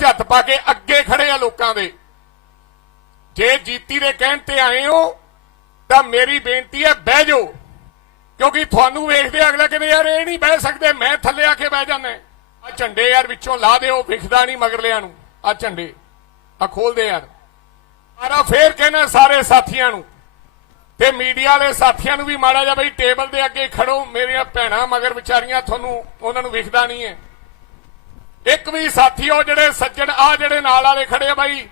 ਝੱਤ ਪਾ ਕੇ ਅੱਗੇ ਖੜੇ ਆ ਲੋਕਾਂ ਦੇ। ਜੇ ਜੀਤੀ ਦੇ ਕਹਿਣ ਤੇ ਆਏ ਹੋ, ਤਾਂ ਮੇਰੀ ਬੇਨਤੀ ਹੈ, ਬਹਿ ਜਾਓ। ਕਿਉਂਕਿ ਤੁਹਾਨੂੰ ਵੇਖਦੇ ਅਗਲਾ ਕਹਿੰਦੇ, ਯਾਰ, ਇਹ ਨਹੀਂ ਬਹਿ ਸਕਦੇ, ਮੈਂ ਥੱਲੇ ਆ ਕੇ ਬਹਿ ਜਾਣਾ ਆ ਝੰਡੇ ਯਾਰ ਵਿੱਚੋਂ ਲਾ ਦਿਓ, ਵਿਖਦਾ ਨਹੀਂ ਮਗਰਲਿਆਂ ਨੂੰ। ਆ ਝੰਡੇ ਆ ਖੋਲ ਦੇ ਯਾਰ। ਆਰਾ ਫੇਰ ਕਹਿਣਾ ਸਾਰੇ ਸਾਥੀਆਂ ਨੂੰ। ਤੇ ਮੀਡੀਆ ਵਾਲੇ ਸਾਥੀਆਂ ਨੂੰ ਵੀ ਮਾੜਾ ਜਿਹਾ ਬਈ ਟੇਬਲ ਦੇ ਅੱਗੇ ਖੜੋ, ਮੇਰੀਆਂ ਭੈਣਾਂ ਮਗਰ ਵਿਚਾਰੀਆਂ ਤੁਹਾਨੂੰ, ਉਹਨਾਂ ਨੂੰ ਵਿਖਦਾ ਨਹੀਂ ਹੈ। ਇੱਕ ਵੀ ਸਾਥੀ ਉਹ ਜਿਹੜੇ ਸੱਜਣ ਆ ਜਿਹੜੇ ਨਾਲ ਵਾਲੇ ਖੜੇ ਆ ਬਾਈ।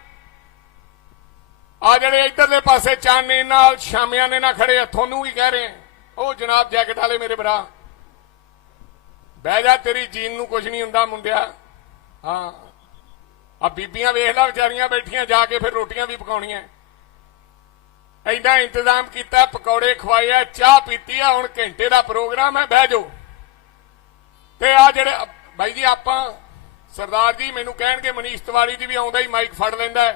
ਆ ਜਿਹੜੇ ਇਧਰਲੇ ਪਾਸੇ ਚਾਨਣੇ ਨਾਲ, ਸ਼ਾਮਿਆਂ ਨੇ ਨਾ ਖੜੇ ਆ, ਤੁਹਾਨੂੰ ਵੀ ਕਹਿ ਰਹੇ ਆ। ਉਹ ਜਨਾਬ ਜੈਕਟ ਵਾਲੇ ਮੇਰੇ ਭਰਾ। ਬਹਿ ਜਾ, ਤੇਰੀ ਜੀਨ ਨੂੰ ਕੁਝ ਨਹੀਂ ਹੁੰਦਾ ਮੁੰਡਿਆ। ਹਾਂ। ਆ ਬੀਬੀਆਂ ਵੇਖ ਲੈ, ਵਿਚਾਰੀਆਂ ਬੈਠੀਆਂ, ਜਾ ਕੇ ਫਿਰ ਰੋਟੀਆਂ ਵੀ ਪਕਾਉਣੀਆਂ। ਐਡਾ ਇੰਤਜ਼ਾਮ ਕੀਤਾ, ਪਕੌੜੇ ਖਵਾਏ ਚਾਹ ਪੀਤੀ ਆ, ਹੁਣ ਘੰਟੇ ਦਾ ਪ੍ਰੋਗਰਾਮ ਹੈ, ਬਹਿ ਜਾਓ। ਤੇ ਆ ਜਿਹੜੇ, ਬਾਈ ਜੀ ਆਪਾਂ ਸਰਦਾਰ ਜੀ, ਮੈਨੂੰ ਕਹਿਣਗੇ ਮਨੀਸ਼ ਤਿਵਾੜੀ ਜੀ ਵੀ ਆਉਂਦਾ ਹੀ ਮਾਈਕ ਫੜ ਲੈਂਦਾ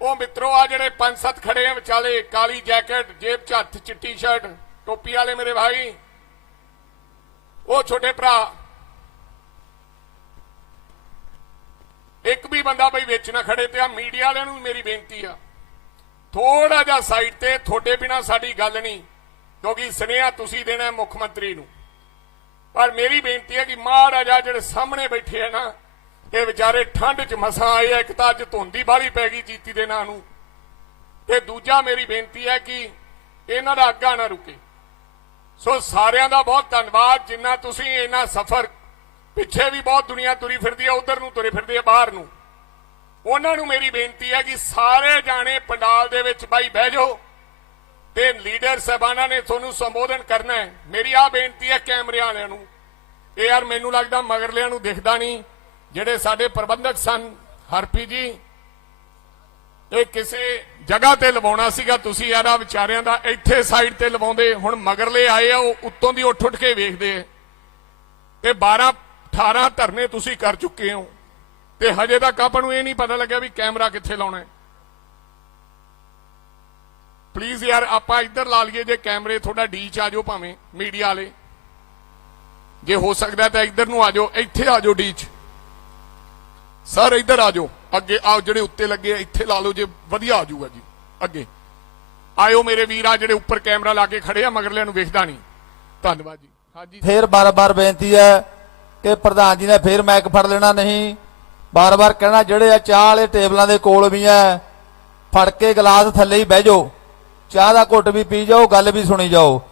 ਉਹ ਮਿੱਤਰੋ, ਆ ਜਿਹੜੇ ਪੰਜ ਸੱਤ ਖੜੇ ਆ ਵਿਚਾਲੇ, ਕਾਲੀ ਜੈਕਟ, ਜੇਬ 'ਚ ਹੱਥ, ਚਿੱਟੀ ਸ਼ਰਟ, ਟੋਪੀ ਵਾਲੇ ਮੇਰੇ ਭਾਈ, ਉਹ ਛੋਟੇ ਭਰਾ। ਇੱਕ ਵੀ ਬੰਦਾ ਬਈ ਵਿੱਚ ਨਾ ਖੜੇ ਤੇ ਆ, ਮੀਡੀਆ ਵਾਲਿਆਂ ਨੂੰ ਵੀ ਮੇਰੀ ਬੇਨਤੀ ਆ। ਥੋੜਾ ਜਿਹਾ ਸਾਈਡ ਤੇ, ਤੁਹਾਡੇ ਬਿਨਾ ਸਾਡੀ ਗੱਲ ਨਹੀਂ, ਕਿਉਂਕਿ ਸੁਨੇਹਾ ਤੁਸੀਂ ਦੇਣਾ ਮੁੱਖ ਮੰਤਰੀ ਨੂੰ। ਪਰ ਮੇਰੀ ਬੇਨਤੀ ਹੈ ਕਿ ਮਹਾਰਾਜਾ ਜਿਹੜੇ ਸਾਹਮਣੇ ਬੈਠੇ ਆ ਨਾ ਇਹ ਵਿਚਾਰੇ ਠੰਡ 'ਚ ਮਸਾਂ ਆਏ ਆ, ਇੱਕ ਤਾਂ ਅੱਜ ਧੁੰਦੀ ਬਾਹਲੀ ਪੈ ਗਈ ਜੀਤੀ ਦੇ ਨਾਂ ਨੂੰ। ਤੇ ਦੂਜਾ ਮੇਰੀ ਬੇਨਤੀ ਹੈ ਕਿ ਇਹਨਾਂ ਦਾ ਅੱਗਾ ਨਾ ਰੁਕੇ। ਸੋ ਸਾਰਿਆਂ ਦਾ ਬਹੁਤ ਧੰਨਵਾਦ, ਜਿੰਨਾ ਤੁਸੀਂ ਇਹਨਾਂ ਸਫ਼ਰ ਪਿੱਛੇ ਵੀ ਬਹੁਤ ਦੁਨੀਆ ਤੁਰੀ ਫਿਰਦੀ ਹੈ ਉਧਰ ਨੂੰ ਤੁਰੇ ਫਿਰਦੇ ਆ, ਬਾਹਰ ਨੂੰ। ਉਹਨਾਂ ਨੂੰ ਮੇਰੀ ਬੇਨਤੀ ਹੈ ਕਿ ਸਾਰੇ ਜਾਣੇ ਪੰਡਾਲ ਦੇ ਵਿੱਚ ਬਾਈ ਬਹਿ ਜਾਓ ਤੇ ਲੀਡਰ ਸਾਹਿਬਾਨਾਂ ਨੇ ਤੁਹਾਨੂੰ ਸੰਬੋਧਨ ਕਰਨਾ ਹੈ। ਮੇਰੀ ਆ ਬੇਨਤੀ ਹੈ ਕੈਮਰਿਆਂ ਵਾਲਿਆਂ ਨੂੰ। ਇਹ ਯਾਰ ਮੈਨੂੰ ਲੱਗਦਾ ਮਗਰਲਿਆਂ ਨੂੰ ਦਿਖਦਾ ਨਹੀਂ। ਜਿਹੜੇ ਸਾਡੇ ਪ੍ਰਬੰਧਕ ਸਨ ਹਰਪੀ ਜੀ, ਇਹ ਕਿਸੇ ਜਗ੍ਹਾ ਤੇ ਲਵਾਉਣਾ ਸੀਗਾ, ਤੁਸੀਂ ਯਾਰ ਆ ਵਿਚਾਰਿਆਂ ਦਾ ਇੱਥੇ ਸਾਈਡ ਤੇ ਲਵਾਉਂਦੇ, ਹੁਣ ਮਗਰਲੇ ਆਏ ਆ, ਉਹ ਉੱਤੋਂ ਦੀ ਉੱਠ ਉੱਠ ਕੇ ਵੇਖਦੇ ਆ। ਤੇ 12 18 ਧਰਨੇ ਤੁਸੀਂ ਕਰ ਚੁੱਕੇ ਹੋ। ਤੇ ਹਜੇ ਤੱਕ ਆਪਾਂ ਨੂੰ ਇਹ ਨਹੀਂ ਪਤਾ ਲੱਗਿਆ ਵੀ ਕੈਮਰਾ ਕਿੱਥੇ ਲਾਉਣਾ ਹੈ। ਪਲੀਜ਼ ਯਾਰ, ਆਪਾਂ ਇੱਧਰ ਲਾ ਲਈਏ, ਜੇ ਕੈਮਰੇ ਥੋੜਾ ਡੀ ਚ ਆ ਜਾਓ ਭਾਵੇਂ ਮੀਡੀਆ ਵਾਲੇ। ਜੇ ਹੋ ਸਕਦਾ ਤਾਂ ਇੱਧਰ ਨੂੰ ਆ ਜਾਓ, ਇੱਥੇ ਆ ਜਾਓ ਡੀ ਚ ਸਰ, ਇੱਧਰ ਆ ਜਾਓ। ਅੱਗੇ ਆ ਜਿਹੜੇ ਉੱਤੇ ਲੱਗੇ ਇੱਥੇ ਲਾ ਲਓ ਜੇ ਵਧੀਆ ਆ ਜਾਊਗਾ ਜੀ। ਅੱਗੇ। ਆਇਓ ਮੇਰੇ ਵੀਰ ਆ, ਜਿਹੜੇ ਉੱਪਰ ਕੈਮਰਾ ਲਾ ਕੇ ਖੜੇ ਆ, ਮਗਰਲਿਆਂ ਨੂੰ ਵੇਖਦਾ ਨਹੀਂ। ਧੰਨਵਾਦ ਜੀ। ਹਾਂਜੀ। ਫੇਰ ਬਾਰ-ਬਾਰ ਬੇਨਤੀ ਹੈ ਕਿ ਪ੍ਰਧਾਨ ਜੀ ਨੇ ਫੇਰ ਮੈਕ ਫੜ ਲੈਣਾ ਨਹੀਂ। ਬਾਰ-ਬਾਰ ਕਹਿਣਾ, ਜਿਹੜੇ ਆ ਚਾਹ ਵਾਲੇ ਟੇਬਲਾਂ ਦੇ ਕੋਲ ਵੀ ਆ ਫੜ ਕੇ ਗਲਾਸ ਥੱਲੇ ਹੀ ਬਹਿ ਜਾਓ। ਚਾਹ ਦਾ ਘੁੱਟ ਵੀ ਪੀ ਜਾਓ, ਗੱਲ ਵੀ ਸੁਣੀ ਜਾਓ।